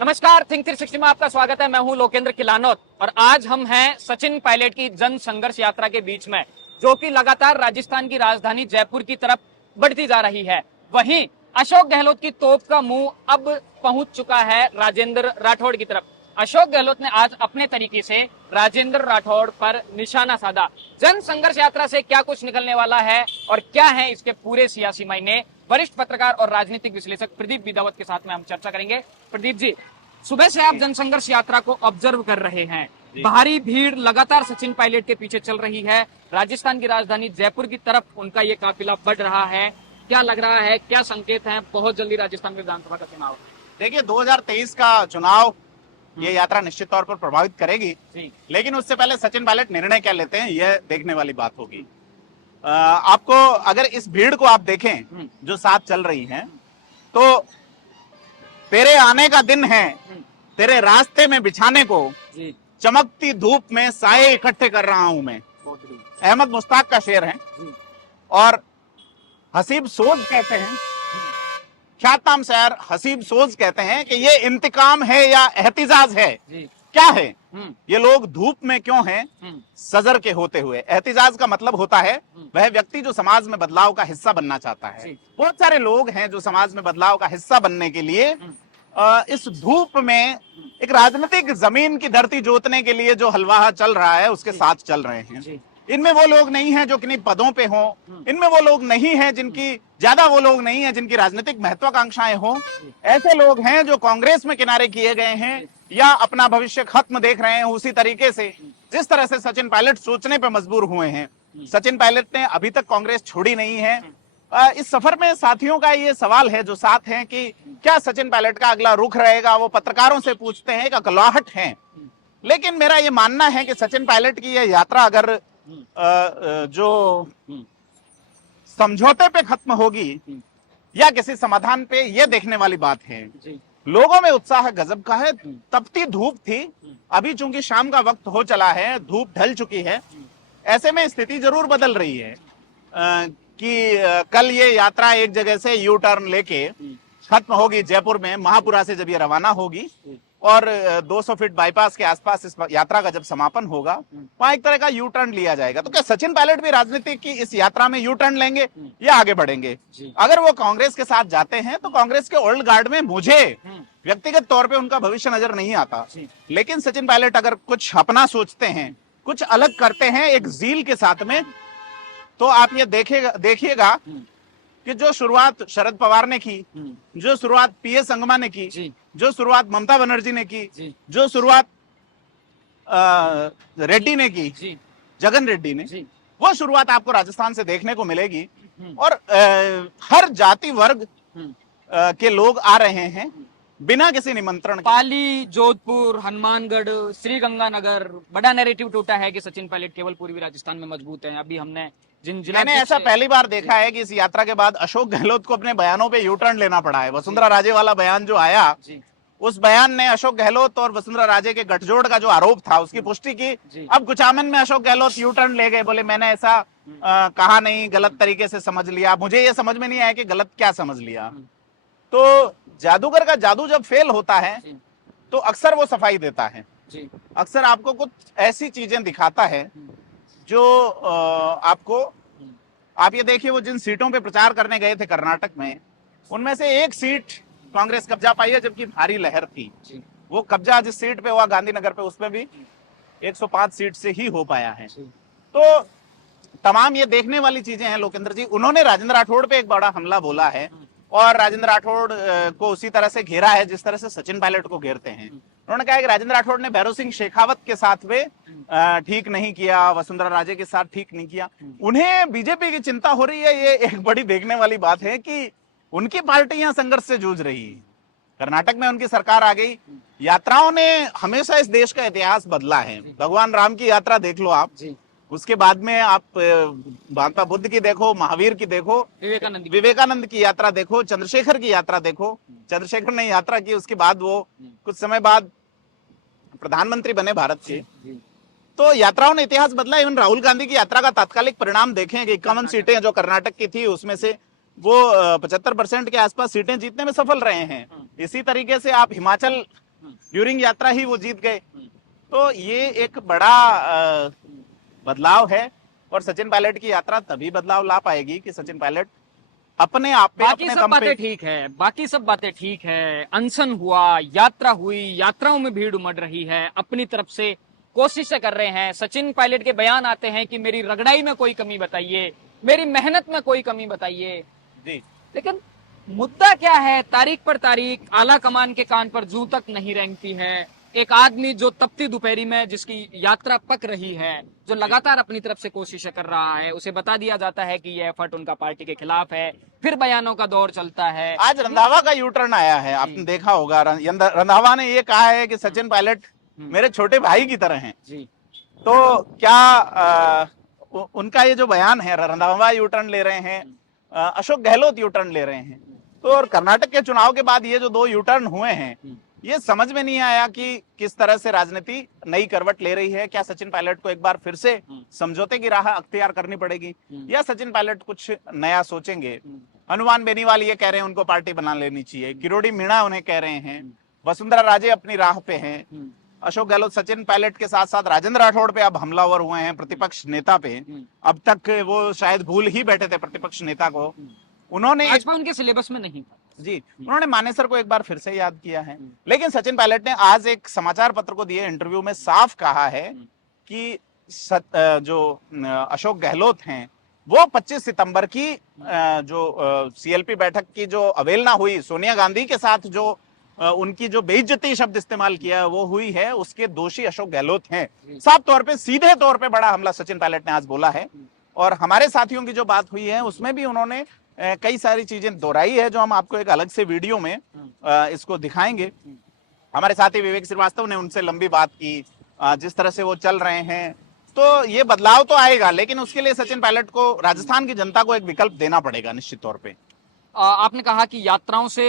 नमस्कार, थिंक 360 में आपका स्वागत है। मैं हूं लोकेंद्र किलानौत और आज हम हैं सचिन पायलट की जन संघर्ष यात्रा के बीच में, जो कि लगातार राजस्थान की राजधानी जयपुर की तरफ बढ़ती जा रही है। वहीं अशोक गहलोत की तोप का मुंह अब पहुंच चुका है राजेंद्र राठौड़ की तरफ। अशोक गहलोत ने आज अपने तरीके से राजेंद्र राठौड़ पर निशाना साधा। जन संघर्ष यात्रा से क्या कुछ निकलने वाला है और क्या है इसके पूरे सियासी मायने, वरिष्ठ पत्रकार और राजनीतिक विश्लेषक प्रदीप बिदावत के साथ में हम चर्चा करेंगे। प्रदीप जी, सुबह से आप जनसंघर्ष यात्रा को ऑब्जर्व कर रहे हैं। भारी भीड़ लगातार सचिन पायलट के पीछे चल रही है। राजस्थान की राजधानी जयपुर की तरफ उनका ये काफिला बढ़ रहा है। क्या लग रहा है, क्या संकेत हैं? बहुत जल्दी राजस्थान में विधानसभा का चुनाव। देखिए, 2023 का चुनाव ये यात्रा निश्चित तौर पर प्रभावित करेगी, लेकिन उससे पहले सचिन पायलट निर्णय क्या लेते हैं यह देखने वाली बात होगी। आपको अगर इस भीड़ को आप देखें जो साथ चल रही है, तो तेरे आने का दिन है, तेरे रास्ते में बिछाने को चमकती धूप में साये इकट्ठे कर रहा हूं मैं। अहमद मुश्ताक का शेर है। और हसीब सोच कहते हैं, ख्यातनाम शायर हसीब सोच कहते हैं कि ये इंतकाम है या एहतिजाज है। क्या है ये? लोग धूप में क्यों हैं? सजर के होते हुए। एहतिजाज का मतलब होता है वह व्यक्ति जो समाज में बदलाव का हिस्सा बनना चाहता है। बहुत सारे लोग हैं जो समाज में बदलाव का हिस्सा बनने के लिए इस धूप में एक राजनीतिक जमीन की धरती जोतने के लिए जो हलवा चल रहा है उसके साथ चल रहे हैं। इनमें वो लोग नहीं हैं जो किन्हीं पदों पे हों, इनमें वो लोग नहीं हैं जिनकी वो लोग नहीं हैं जिनकी राजनीतिक महत्वाकांक्षाएं हों। ऐसे लोग हैं जो कांग्रेस में किनारे किए गए हैं या अपना भविष्य खत्म देख रहे हैं, उसी तरीके से जिस तरह से सचिन पायलट सोचने पे मजबूर हुए हैं। सचिन पायलट ने अभी तक कांग्रेस छोड़ी नहीं है। इस सफर में साथियों का ये सवाल है जो साथ हैं कि क्या सचिन पायलट का अगला रुख रहेगा। वो पत्रकारों से पूछते हैं, एक अकलाहट है। लेकिन मेरा ये मानना है कि सचिन पायलट की यह यात्रा अगर जो समझौते पे खत्म होगी या किसी समाधान पे, ये देखने वाली बात है। लोगों में उत्साह गजब का है। तपती धूप थी, अभी चूंकि शाम का वक्त हो चला है, धूप ढल चुकी है। ऐसे में स्थिति जरूर बदल रही है कि कल ये यात्रा एक जगह से यू टर्न लेके खत्म होगी जयपुर में, महापुरा से जब ये रवाना होगी और 200 फीट बाईपास के आसपास इस यात्रा का जब समापन होगा, वहां एक तरह का यू टर्न लिया जाएगा। तो क्या सचिन पायलट भी राजनीति की इस यात्रा में यू टर्न लेंगे या आगे बढ़ेंगे? अगर वो कांग्रेस के साथ जाते हैं तो कांग्रेस के ओल्ड गार्ड में मुझे व्यक्तिगत तौर पे उनका भविष्य नजर नहीं आता। लेकिन सचिन पायलट अगर कुछ अपना सोचते हैं, कुछ अलग करते हैं एक जील के साथ में, तो आप ये देखिएगा कि जो शुरुआत शरद पवार ने की, जो शुरुआत पीएस संगमा ने की, जो शुरुआत ममता बनर्जी ने की, जो शुरुआत रेड्डी ने की, जगन रेड्डी ने, वो शुरुआत आपको राजस्थान से देखने को मिलेगी। और हर जाति वर्ग के लोग आ रहे हैं बिना किसी निमंत्रण के। पाली, जोधपुर, हनुमानगढ़, श्रीगंगानगर, बड़ा नैरेटिव टूटा है कि सचिन पायलट केवल पूर्वी राजस्थान में मजबूत है। अभी हमने मैंने ऐसा पहली बार देखा है कि इस यात्रा के बाद अशोक गहलोत को अपने बयानों पे यू टर्न लेना पड़ा है। वसुंधरा राजे वाला बयान जो आया, उस बयान ने अशोक गहलोत और वसुंधरा राजे के गठजोड़ का जो आरोप था उसकी पुष्टि की। अब कुचामन में अशोक गहलोत यू टर्न ले गए, बोले मैंने ऐसा कहा नहीं, गलत तरीके से समझ लिया। मुझे ये समझ में नहीं आया कि गलत क्या समझ लिया। तो जादूगर का जादू जब फेल होता है तो अक्सर वो सफाई देता है, अक्सर आपको कुछ ऐसी चीजें दिखाता है जो आप ये देखिए, वो जिन सीटों पे प्रचार करने गए थे कर्नाटक में, उनमें से एक सीट कांग्रेस कब्जा पाई है, जबकि भारी लहर थी। वो कब्जा जिस सीट पे हुआ गांधीनगर पे, उसमें भी 105 सीट से ही हो पाया है। तो तमाम ये देखने वाली चीजें हैं लोकेंद्र जी। उन्होंने राजेंद्र राठौड़ पे एक बड़ा हमला बोला है और राजेंद्र राठौड़ को उसी तरह से घेरा है जिस तरह से सचिन पायलट को घेरते हैं। उन्होंने कहा कि राजेंद्र राठौड़ ने भैरव सिंह शेखावत के साथ में ठीक नहीं किया, वसुंधरा राजे के साथ ठीक नहीं किया। उन्हें बीजेपी की चिंता हो रही है। ये एक बड़ी देखने वाली बात है कि उनकी पार्टी यहां संघर्ष से जूझ रही है। कर्नाटक में उनकी सरकार आ गई। यात्राओं ने हमेशा इस देश का इतिहास बदला है। भगवान राम की यात्रा देख लो आप, उसके बाद में आप महात्मा बुद्ध की देखो, महावीर की देखो, विवेकानंद की यात्रा देखो, चंद्रशेखर की यात्रा देखो। चंद्रशेखर ने यात्रा की, उसके बाद वो कुछ समय बाद प्रधानमंत्री बने भारत के। तो यात्राओं ने इतिहास बदला। इवन राहुल गांधी की यात्रा का तात्कालिक परिणाम देखें कि 51 सीटें जो कर्नाटक की थी उसमें से वो 75% के आसपास सीटें जीतने में सफल रहे हैं। इसी तरीके से आप हिमाचल ड्यूरिंग यात्रा ही वो जीत गए। तो ये एक बड़ा बदलाव है, और सचिन पायलट की यात्रा तभी बदलाव ला पाएगी कि सचिन पायलट अपने आप पे, बाकी अपने सब दम बातें पे। ठीक है, बाकी सब बातें ठीक है, अनशन हुआ, यात्रा हुई, यात्राओं में भीड़ उमड़ रही है, अपनी तरफ से कोशिशें कर रहे हैं। सचिन पायलट के बयान आते हैं कि मेरी रगड़ाई में कोई कमी बताइए, मेरी मेहनत में कोई कमी बताइए। जी, लेकिन मुद्दा क्या है? तारीख पर तारीख आला कमान के कान पर जू तक नहीं रेंगती है। एक आदमी जो तपती दोपहरी में जिसकी यात्रा पक रही है, जो लगातार अपनी तरफ से कोशिशें कर रहा है, उसे बता दिया जाता है कि यह एफर्ट उनका पार्टी के खिलाफ है, फिर बयानों का दौर चलता है। आज रंधावा का यू टर्न आया है, आपने देखा होगा। रंधावा ने ये कहा है कि सचिन पायलट मेरे छोटे भाई की तरह हैं। जी। तो क्या उनका ये जो बयान है, रंधावा यू टर्न ले रहे हैं, अशोक गहलोत यू टर्न ले रहे हैं। तो और कर्नाटक के चुनाव के बाद ये जो दो यू टर्न हुए हैं, ये समझ में नहीं आया कि किस तरह से राजनीति नई करवट ले रही है। क्या सचिन पायलट को एक बार फिर से समझौते की राह अख्तियार करनी पड़ेगी, या सचिन पायलट कुछ नया सोचेंगे? हनुमान बेनीवाल ये कह रहे हैं उनको पार्टी बना लेनी चाहिए, किरोड़ी मीणा उन्हें कह रहे हैं, वसुंधरा राजे अपनी राह पे हैं, अशोक गहलोत सचिन पायलट के साथ साथ राजेंद्र राठौड़ पे अब हमलावर हुए हैं, प्रतिपक्ष नेता पे। अब तक वो शायद भूल ही बैठे थे प्रतिपक्ष नेता को। उन्होंने भाजपा उनके सिलेबस में नहीं था। जी, उन्होंने मानेसर को एक बार फिर से याद किया है। लेकिन सचिन पायलट ने आज एक समाचार पत्र को दिए इंटरव्यू में साफ कहा है कि जो अशोक गहलोत हैं, वो 25 सितंबर की जो सीएलपी बैठक की जो अवहेलना हुई, सोनिया गांधी के साथ जो उनकी जो बेइज्जती शब्द इस्तेमाल किया वो हुई है, उसके दोषी अशोक गहलोत हैं। साफ तौर पे, सीधे तौर पे बड़ा हमला सचिन पायलट ने आज बोला है। और हमारे साथियों की जो बात हुई है उसमें भी उन्होंने कई सारी चीजें दोहराई है, जो हम आपको एक अलग से वीडियो में इसको दिखाएंगे। हमारे साथी विवेक श्रीवास्तव ने उनसे लंबी बात की, जिस तरह से वो चल रहे हैं। तो ये बदलाव तो आएगा, लेकिन उसके लिए सचिन पायलट को राजस्थान की जनता को एक विकल्प देना पड़ेगा निश्चित तौर पे। आपने कहा कि यात्राओं से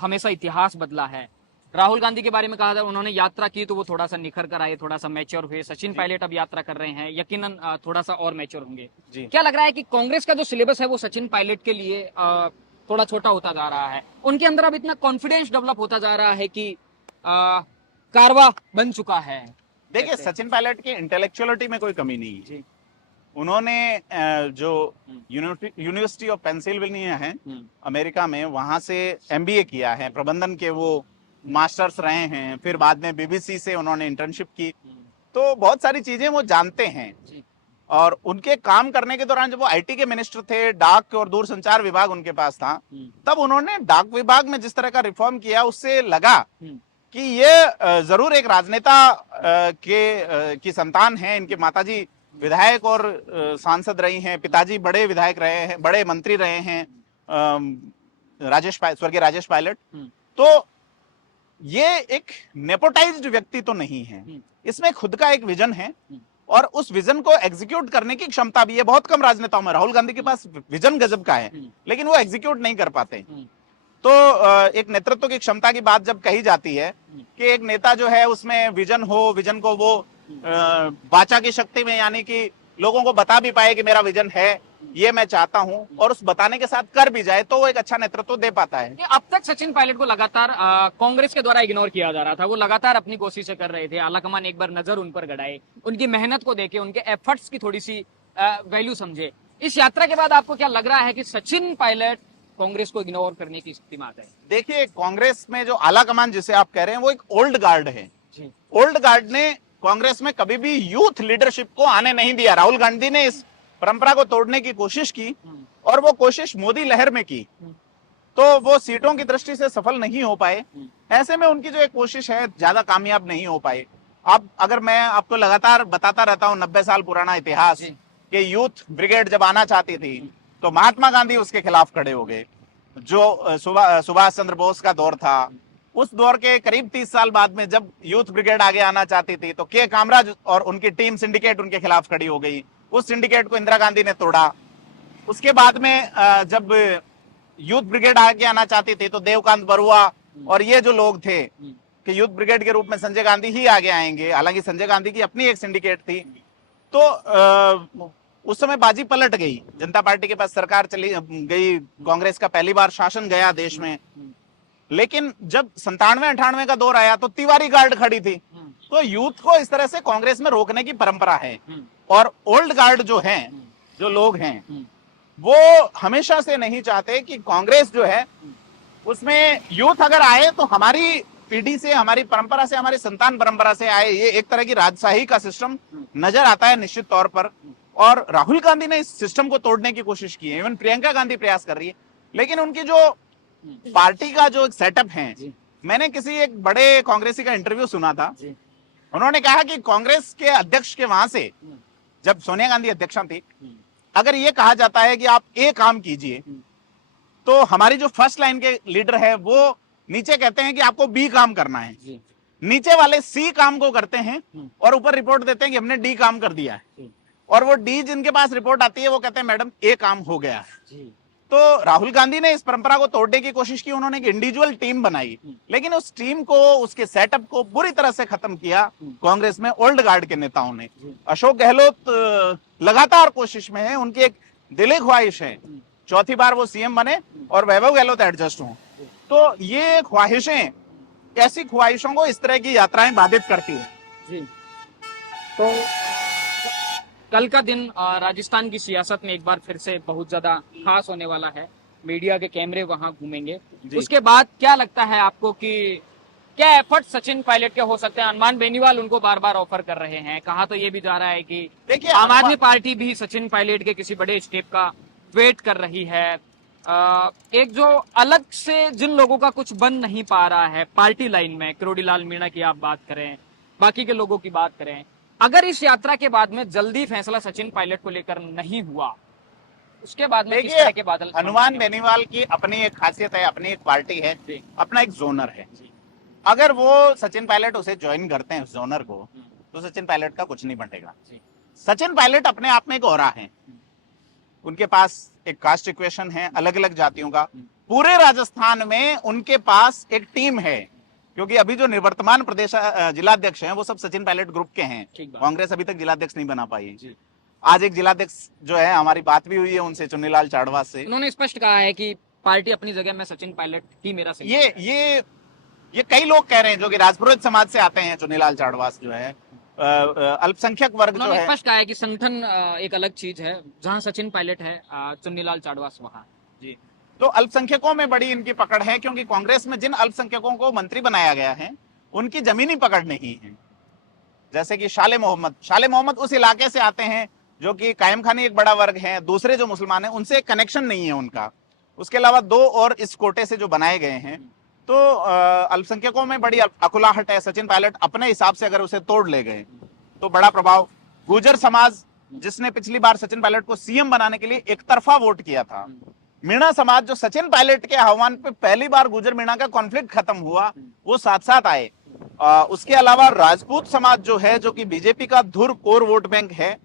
हमेशा इतिहास बदला है। राहुल गांधी के बारे में कहा था, उन्होंने यात्रा की तो वो थोड़ा सा निखर कर आए, थोड़ा सा मैच्योर हुए। सचिन पायलट अब यात्रा कर रहे हैं, यकीनन थोड़ा सा और मैच्योर होंगे। क्या लग रहा है कि कांग्रेस का जो सिलेबस है वो सचिन पायलट के लिए थोड़ा छोटा होता जा रहा है? उनके अंदर अब इतना कॉन्फिडेंस डेवलप होता जा रहा है कि कारवा बन चुका है। देखिए, सचिन पायलट की इंटेलेक्चुअलिटी में कोई कमी नहीं है। उन्होंने जो यूनिवर्सिटी ऑफ पेंसिल्वेनिया है अमेरिका में, वहां से एमबीए किया है, प्रबंधन के वो मास्टर्स रहे हैं, फिर बाद में बीबीसी से उन्होंने इंटर्नशिप की। तो बहुत सारी चीजें वो जानते हैं। और उनके काम करने के दौरान जब वो आईटी के मिनिस्टर थे, डाक और दूरसंचार विभाग उनके पास था, तब उन्होंने डाक विभाग में जिस तरह का रिफॉर्म किया, उससे लगा कि ये जरूर एक राजनेता की संतान है। इनके माताजी विधायक और सांसद रही हैं, पिताजी बड़े विधायक रहे हैं, बड़े मंत्री रहे हैं, स्वर्गीय राजेश पायलट। तो ये एक नेपोटाइज्ड व्यक्ति तो नहीं है, इसमें खुद का एक विजन है और उस विजन को एग्जीक्यूट करने की क्षमता भी है। बहुत कम राजनेताओं में, राहुल गांधी के पास विजन गजब का है, लेकिन वो एग्जीक्यूट नहीं कर पाते। तो एक नेतृत्व की क्षमता की बात जब कही जाती है कि एक नेता जो है उसमें विजन हो, विजन को वो वाचा की शक्ति में, यानी कि लोगों को बता भी पाए कि मेरा विजन है, ये मैं चाहता हूं, और उस बताने के साथ कर भी जाए, तो वो एक अच्छा नेतृत्व दे पाता है। अब तक सचिन पायलट को लगातार कांग्रेस के द्वारा इग्नोर किया जा रहा था। वो लगातार अपनी कोशिशें कर रहे थे। आलाकमान एक बार नजर उन पर गड़ाए, उनकी मेहनत को देखे, उनके एफर्ट्स की थोड़ी सी वैल्यू समझे। इस यात्रा के बाद आपको क्या लग रहा है कि सचिन पायलट कांग्रेस को इग्नोर करने की स्थिति में आता है? देखिए, कांग्रेस में जो आलाकमान जिसे आप कह रहे हैं, वो एक ओल्ड गार्ड है। ओल्ड गार्ड ने कांग्रेस में कभी भी यूथ लीडरशिप को आने नहीं दिया। राहुल गांधी ने इस परंपरा को तोड़ने की कोशिश की, और वो कोशिश मोदी लहर में की, तो वो सीटों की दृष्टि से सफल नहीं हो पाए। ऐसे में उनकी जो एक कोशिश है, ज्यादा कामयाब नहीं हो पाए। अब अगर मैं आपको लगातार बताता रहता हूं 90 साल पुराना इतिहास, कि यूथ ब्रिगेड जब आना चाहती थी तो महात्मा गांधी उसके खिलाफ खड़े हो गए। जो सुभाष चंद्र बोस का दौर था, उस दौर के करीब 30 साल बाद में जब यूथ ब्रिगेड आगे आना चाहती थी, तो के कामराज और उनकी टीम सिंडिकेट उनके खिलाफ खड़ी हो गई। उस सिंडिकेट को इंदिरा गांधी ने तोड़ा। उसके बाद में जब यूथ ब्रिगेड आगे आना चाहती थी, तो देवकांत बरुआ और ये जो लोग थे कि यूथ ब्रिगेड के रूप में संजय गांधी ही आगे आएंगे, हालांकि संजय गांधी की अपनी एक सिंडिकेट थी। तो उस समय बाजी पलट गई, जनता पार्टी के पास सरकार चली गई, कांग्रेस का पहली बार शासन गया देश में। लेकिन जब 97-98 का दौर आया तो तिवारी गार्ड खड़ी थी। तो यूथ को इस तरह से कांग्रेस में रोकने की परंपरा है। और ओल्ड गार्ड जो हैं, जो लोग हैं, वो हमेशा से नहीं चाहते कि कांग्रेस जो है उसमें यूथ अगर आए तो हमारी पीढ़ी से, हमारी परंपरा से, हमारी संतान परंपरा से आए। ये एक तरह की राजशाही का सिस्टम नजर आता है निश्चित तौर पर। और राहुल गांधी ने इस सिस्टम को तोड़ने की कोशिश की है, इवन प्रियंका गांधी प्रयास कर रही है। लेकिन उनकी जो पार्टी का जो सेटअप है, मैंने किसी एक बड़े कांग्रेसी का इंटरव्यू सुना था। उन्होंने कहा कि कांग्रेस के अध्यक्ष के वहां से, जब सोनिया गांधी अध्यक्षा थी, अगर ये कहा जाता है कि आप ए काम कीजिए, तो हमारी जो फर्स्ट लाइन के लीडर है वो नीचे कहते हैं कि आपको बी काम करना है, नीचे वाले सी काम को करते हैं और ऊपर रिपोर्ट देते हैं कि हमने डी काम कर दिया है। और वो डी जिनके पास रिपोर्ट आती है वो कहते हैं मैडम ए काम हो गया है। तो राहुल गांधी ने इस परंपरा को तोड़ने की कोशिश की। उन्होंने एक इंडिविजुअल टीम बनाई, लेकिन उस टीम को, उसके सेटअप को बुरी तरह से खत्म किया कांग्रेस में ओल्ड गार्ड के नेताओं ने। अशोक गहलोत लगातार कोशिश में है, उनकी एक दिली ख्वाहिश है चौथी बार वो सीएम बने और वैभव गहलोत एडजस्ट हों। तो ये ख्वाहिशें, ऐसी ख्वाहिशों को इस तरह की यात्राएं बाधित करती है। जी। तो कल का दिन राजस्थान की सियासत में एक बार फिर से बहुत ज्यादा खास होने वाला है। मीडिया के कैमरे वहां घूमेंगे। उसके बाद क्या लगता है आपको कि क्या एफर्ट सचिन पायलट के हो सकते हैं? हनुमान बेनीवाल उनको बार बार ऑफर कर रहे हैं। कहा तो ये भी जा रहा है कि देखिए आम आदमी पार्टी भी सचिन पायलट के किसी बड़े स्टेप का वेट कर रही है। एक जो अलग से जिन लोगों का कुछ बन नहीं पा रहा है पार्टी लाइन में, किरोड़ीलाल मीणा की आप बात करें, बाकी के लोगों की बात करें, अगर इस यात्रा के बाद में जल्दी फैसला सचिन पायलट को लेकर नहीं हुआ, उसके बाद में किस तरह के बादल? हनुमान बेनीवाल की अपनी एक खासियत है, अपनी एक पार्टी है, अपना एक जोनर है। अगर वो सचिन पायलट उसे ज्वाइन करते हैं उस जोनर को, तो सचिन पायलट का कुछ नहीं बनेगा। सचिन पायलट अपने आप में एक ऑरा है, उनके पास एक कास्ट इक्वेशन है अलग अलग जातियों का। पूरे राजस्थान में उनके पास एक टीम है, क्योंकि अभी जो निवर्तमान प्रदेश जिलाध्यक्ष हैं वो सब सचिन पायलट ग्रुप के हैं। कांग्रेस अभी तक जिलाध्यक्ष नहीं बना पाई है। आज एक जिलाध्यक्ष जो है, हमारी बात भी हुई है उनसे, चुन्नीलाल चाड़वास से। उन्होंने स्पष्ट कहा है कि पार्टी अपनी जगह में, सचिन पायलट ही मेरा सही। ये कई लोग कह रहे हैं जो कि राजपुरोहित समाज से आते हैं। चुन्नीलाल चाड़वास जो है अल्पसंख्यक वर्ग जो है, स्पष्ट कहा है कि संगठन एक अलग चीज है, जहां सचिन पायलट है, चुन्नीलाल चाड़वास वहां। जी। तो अल्पसंख्यकों में बड़ी इनकी पकड़ है, क्योंकि कांग्रेस में जिन अल्पसंख्यकों को मंत्री बनाया गया है उनकी जमीनी पकड़ नहीं है। जैसे कि शाले मोहम्मद उस इलाके से आते हैं जो कि कायम खानी एक बड़ा वर्ग है, दूसरे जो मुसलमान हैं उनसे कनेक्शन नहीं है उनका। उसके अलावा दो और इस कोटे से जो बनाए गए हैं, तो अल्पसंख्यकों में बड़ी अकुलाहट है। सचिन पायलट अपने हिसाब से अगर उसे तोड़ ले गए तो बड़ा प्रभाव। गुर्जर समाज, जिसने पिछली बार सचिन पायलट को सीएम बनाने के लिए एक तरफा वोट किया था, मीणा समाज जो सचिन पायलट के आह्वान पे पहली बार गुर्जर मीणा का कॉन्फ्लिक्ट खत्म हुआ, वो साथ साथ आए। उसके अलावा राजपूत समाज जो है, जो कि बीजेपी का धुर कोर वोट बैंक है,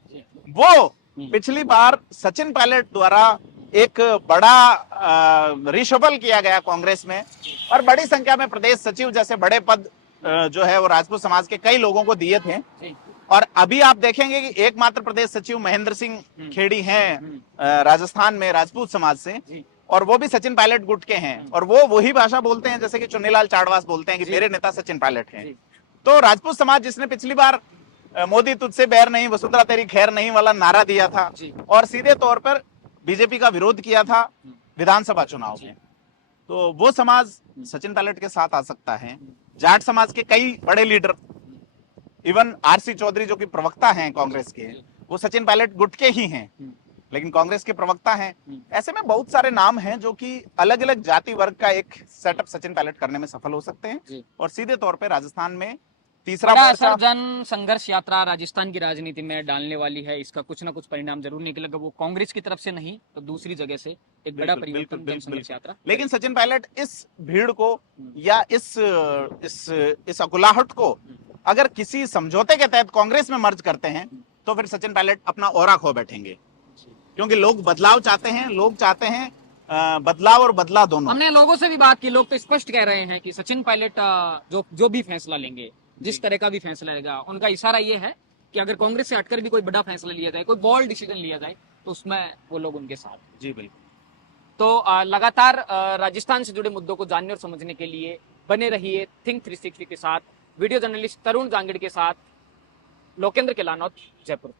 वो पिछली बार सचिन पायलट द्वारा एक बड़ा रिशफल किया गया कांग्रेस में, और बड़ी संख्या में प्रदेश सचिव जैसे बड़े पद जो है वो राजपूत समाज के कई लोगों को दिए थे। और अभी आप देखेंगे कि एकमात्र प्रदेश सचिव महेंद्र सिंह खेड़ी हैं राजस्थान में राजपूत समाज से, और वो भी सचिन पायलट गुट के हैं, और वो वही भाषा बोलते हैं जैसे कि चुन्नीलाल चाड़वास बोलते हैं कि मेरे नेता सचिन पायलट हैं। तो राजपूत समाज, जिसने पिछली बार मोदी तुझसे बैर नहीं, वसुंधरा तेरी खैर नहीं वाला नारा दिया था और सीधे तौर पर बीजेपी का विरोध किया था विधानसभा चुनाव में, तो वो समाज सचिन पायलट के साथ आ सकता है। जाट समाज के कई बड़े लीडर, इवन आरसी चौधरी जो कि प्रवक्ता हैं कांग्रेस के, वो सचिन पायलट गुट के ही हैं, लेकिन कांग्रेस के प्रवक्ता हैं। ऐसे में बहुत सारे नाम हैं जो कि अलग अलग जाति वर्ग का एक सेटअप सचिन पायलट करने में सफल हो सकते हैं, और सीधे तौर पे राजस्थान में तीसरा असर जन संघर्ष यात्रा राजस्थान की राजनीति में डालने वाली है। इसका कुछ ना कुछ परिणाम जरूर निकलेगा, वो कांग्रेस की तरफ से नहीं तो दूसरी जगह से एक बड़ा परिवर्तन जन संघर्ष यात्रा। लेकिन सचिन पायलट इस भीड़ को या इस अकुलाहट को अगर किसी समझौते के तहत कांग्रेस में मर्ज करते हैं, तो फिर सचिन पायलट अपना ऑरा खो बैठेंगे, क्योंकि लोग बदलाव चाहते हैं। लोग चाहते हैं बदलाव और बदला दोनों। हमने लोगों से भी बात की, लोग तो स्पष्ट कह रहे हैं कि सचिन पायलट जो भी फैसला लेंगे, जिस तरह का भी फैसला लेगा, उनका इशारा ये है कि अगर कांग्रेस से हटकर भी कोई बड़ा फैसला लिया जाए, कोई बोल्ड डिसीजन लिया जाए, तो उसमें वो लोग उनके साथ। जी बिल्कुल। तो लगातार राजस्थान से जुड़े मुद्दों को जानने और समझने के लिए बने रहिए थिंक 360 के साथ। वीडियो जर्नलिस्ट तरुण जांगड़ के साथ लोकेंद्र किलानौत, जयपुर।